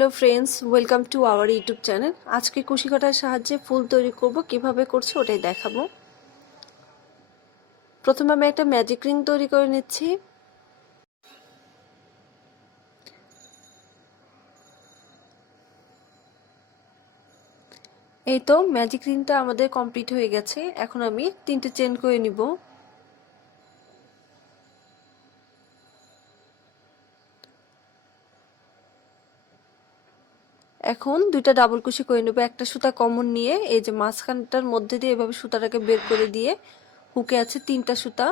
Hello friends welcome to our YouTube channel. आज के कुशी काटार साहाज्ये फुल तैरी करब किभाबे करछि ओटाई देखाबो। प्रथमे आमि एकटा मैजिक रिंग तैरी करे निচ্ছি। এই তো मैजिक रिंगटा आमादेर कमप्लीट হয়ে গেছে। এখন আমি তিনটে চেন করে নিব। এখন দুইটা ডাবল কুশি করে নেব। একটা সুতা কমন নিয়ে এই যে মাঝখানটার মধ্যে দিয়ে এভাবে সুতাটাকে বের করে দিয়ে হুকে আছে তিনটা সুতা,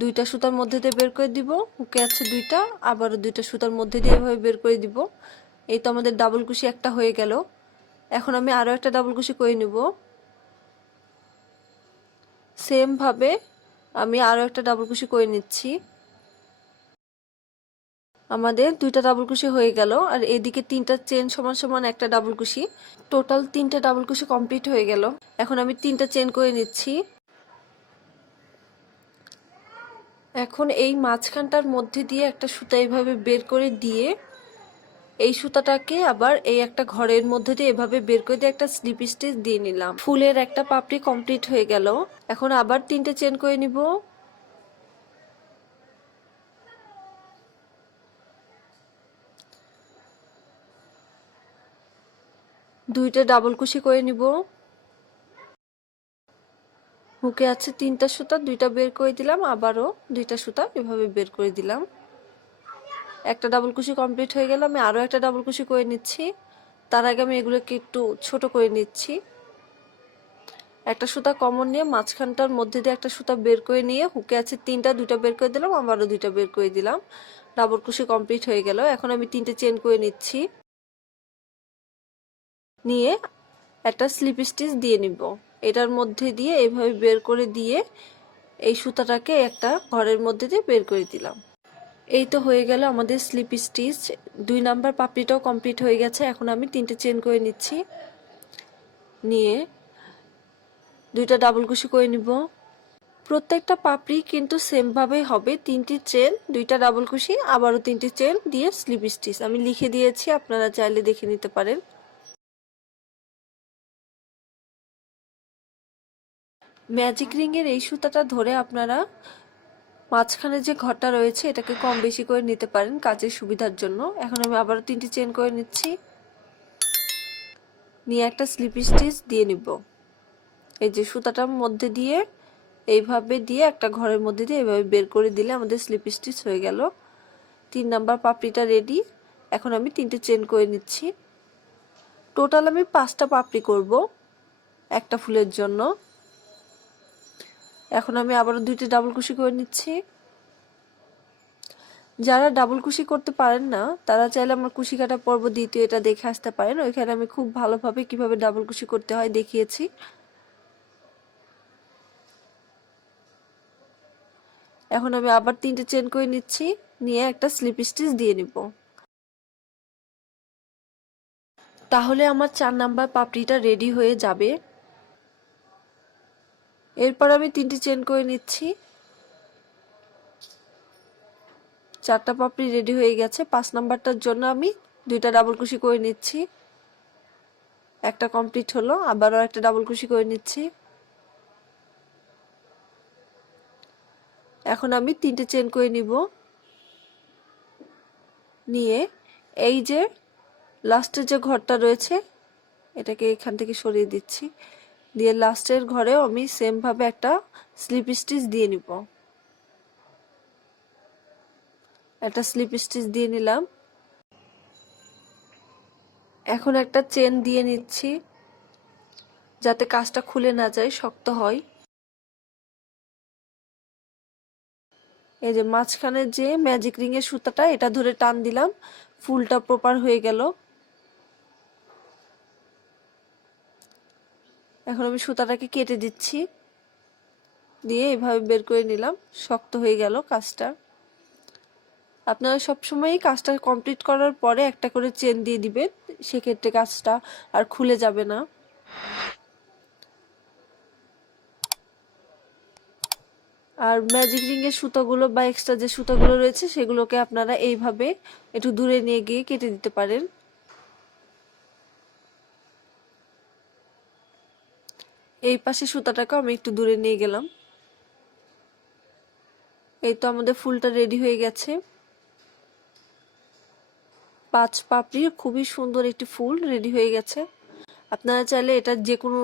দুইটা সুতার মধ্যে দিয়ে বের করে দিব। হুকে আছে দুইটা, আবারও দুইটা সুতার মধ্যে দিয়ে এভাবে বের করে দিব। এই তো আমাদের ডাবল কুশি একটা হয়ে গেল। এখন আমি আরো একটা ডাবল কুশি করে নিব। সেম ভাবে আমি আরো একটা ডাবল কুশি করে নিচ্ছি। আমাদের দুইটা ডাবল কুশি হয়ে গেল আর এদিকে তিনটা চেন সমান সমান একটা ডাবল কুশি, টোটাল তিনটা ডাবল কুশি কমপ্লিট হয়ে গেল। এখন আমি তিনটা চেন করে নিচ্ছি। এখন এই মাঝখানটার মধ্যে দিয়ে একটা সুতা এইভাবে বের করে দিয়ে এই সুতাটাকে আবার এই একটা ঘরের মধ্যে দিয়ে এভাবে বের করে দিয়ে একটা স্লিপ স্টিচ দিয়ে নিলাম। ফুলের একটা পাপড়ি কমপ্লিট হয়ে গেল। এখন আবার তিনটে চেন করে নিব। দুইটা ডাবল কুশি করে নিব। হুকে আছে তিনটা সুতা, দুইটা বের করে দিলাম, আবারও দুইটা সুতা এভাবে বের করে দিলাম। একটা ডাবল কুশি কমপ্লিট হয়ে গেল। আমি আরো একটা ডাবল কুশি করে নিচ্ছি। তার আগে আমি এগুলোকে একটু ছোট করে নিচ্ছি। একটা সুতা কমন নিয়ে মাঝখানটার মধ্যে দিয়ে একটা সুতা বের করে নিয়ে হুকে আছে তিনটা, দুইটা বের করে দিলাম, আবারও দুইটা বের করে দিলাম। ডাবল কুশি কমপ্লিট হয়ে গেল। এখন আমি তিনটে চেন করে নিচ্ছি, নিয়ে একটা স্লিপ স্টিচ দিয়ে নিব। এটার মধ্যে দিয়ে এইভাবে বের করে দিয়ে এই সুতাটাকে একটা ঘরের মধ্যে দিয়ে বের করে দিলাম। এই তো হয়ে গেল আমাদের স্লিপ স্টিচ। 2 নাম্বার পাপড়িটাও কমপ্লিট হয়ে গেছে। এখন আমি তিনটে চেন করে নিচ্ছি, নিয়ে দুইটা ডাবল কুশি করে নিব। প্রত্যেকটা পাপড়ি কিন্তু সেম ভাবে হবে, তিনটি চেন, দুইটা ডাবল কুশি, আবারও তিনটি চেন দিয়ে স্লিপ স্টিচ। আমি লিখে দিয়েছি, আপনারা চাইলে দেখে নিতে পারেন। ম্যাজিক রিং এর এই সুতাটা ধরে আপনারা মাঝখানে যে ঘরটা রয়েছে এটাকে কম বেশি করে নিতে পারেন কাজের সুবিধার জন্য। এখন আমি আবারও তিনটি চেন করে নিচ্ছি, নিয়ে একটা স্লিপ স্টিচ দিয়ে নিব। এই যে সুতাটার মধ্যে দিয়ে এইভাবে দিয়ে একটা ঘরের মধ্যে দিয়ে এইভাবে বের করে দিলে আমাদের স্লিপ স্টিচ হয়ে গেল। 3 নাম্বার পাপড়িটা রেডি। এখন আমি তিনটে চেন করে নিচ্ছি। টোটাল আমি 5টা পাপড়ি করব একটা ফুলের জন্য। এখন আমি আবারও দুইটা ডাবল কুশি করে নিচ্ছি। যারা ডাবল কুশি করতে পারেন না তারা চাইলে আমার কুশি কাটা পর্ব দ্বিতীয় এটা দেখে আসতে পারেন। ওইখানে আমি খুব ভালোভাবে কিভাবে ডাবল কুশি করতে হয় দেখিয়েছি। এখন আমি আবার তিনটে চেন করে নিচ্ছি, নিয়ে একটা স্লিপ স্টিচ দিয়ে নিব। তাহলে আমার 4 নাম্বার পাপড়িটা রেডি হয়ে যাবে। এরপর আমি তিনটে চেন করে নিচ্ছি। 4টা পাপড়ি রেডি হয়ে গেছে। 5 নাম্বারটার জন্য আমি দুইটা ডাবল কুশি করে নিচ্ছি। একটা কমপ্লিট হলো, আবারও একটা ডাবল কুশি করে নিচ্ছি। এখন আমি তিনটে চেন করে নিব, নিয়ে এই যে লাস্টের যে ঘরটা রয়েছে এটাকে এখান থেকে সরিয়ে দিচ্ছি, দিয়ে লাস্টের ঘরেও আমি সেম ভাবে একটা স্লিপ স্টিচ দিয়ে নিব। একটা স্লিপ স্টিচ দিয়ে নিলাম। এখন একটা চেন দিয়ে নিচ্ছি যাতে কাজটা খুলে না যায়, শক্ত হয়। এই যে মাঝখানে যে ম্যাজিক রিং এর সুতাটা এটা ধরে টান দিলাম, ফুলটা প্রপার হয়ে গেল। এখন আমি সুতাটাকে কেটে দিচ্ছি, দিয়ে এভাবে বের করে নিলাম। শক্ত হয়ে গেল কাজটা। আপনারা সবসময়ই কাজটা কমপ্লিট করার পরে একটা করে চেন দিয়ে দিবেন, সেক্ষেত্রে কাজটা আর খুলে যাবে না। আর ম্যাজিক রিং এর সুতাগুলো বা এক্সট্রা যে সুতাগুলো রয়েছে সেগুলোকে আপনারা এইভাবে একটু দূরে নিয়ে গিয়ে কেটে দিতে পারেন। এই পাশে সুতাটাকে আমি একটু দূরে নিয়ে গেলাম। এই তো আমাদের ফুলটা রেডি হয়ে গেছে। 5 পাপড়ির খুবই সুন্দর একটি ফুল রেডি হয়ে গেছে। আপনারা চাইলে এটা যে কোনো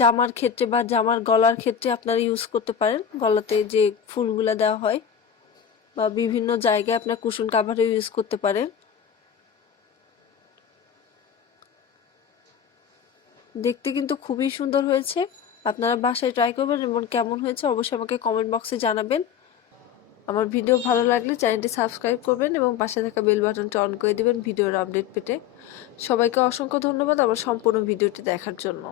জামার ক্ষেত্রে বা জামার গলার ক্ষেত্রে আপনারা ইউজ করতে পারেন। গলাতে যে ফুলগুলা দেওয়া হয় বা বিভিন্ন জায়গায় আপনার কুশন কাভারে ইউজ করতে পারেন। দেখতে কিন্তু খুবই সুন্দর হয়েছে। আপনারা বাসায় ট্রাই করবেন এবং কেমন হয়েছে অবশ্যই আমাকে কমেন্ট বক্সে জানাবেন। আমার ভিডিও ভালো লাগলে চ্যানেলটি সাবস্ক্রাইব করবেন এবং পাশে থাকা বেল বাটনটি অন করে দিবেন ভিডিওর আপডেট পেতে। সবাইকে অসংখ্য ধন্যবাদ আমার সম্পূর্ণ ভিডিওটি দেখার জন্য।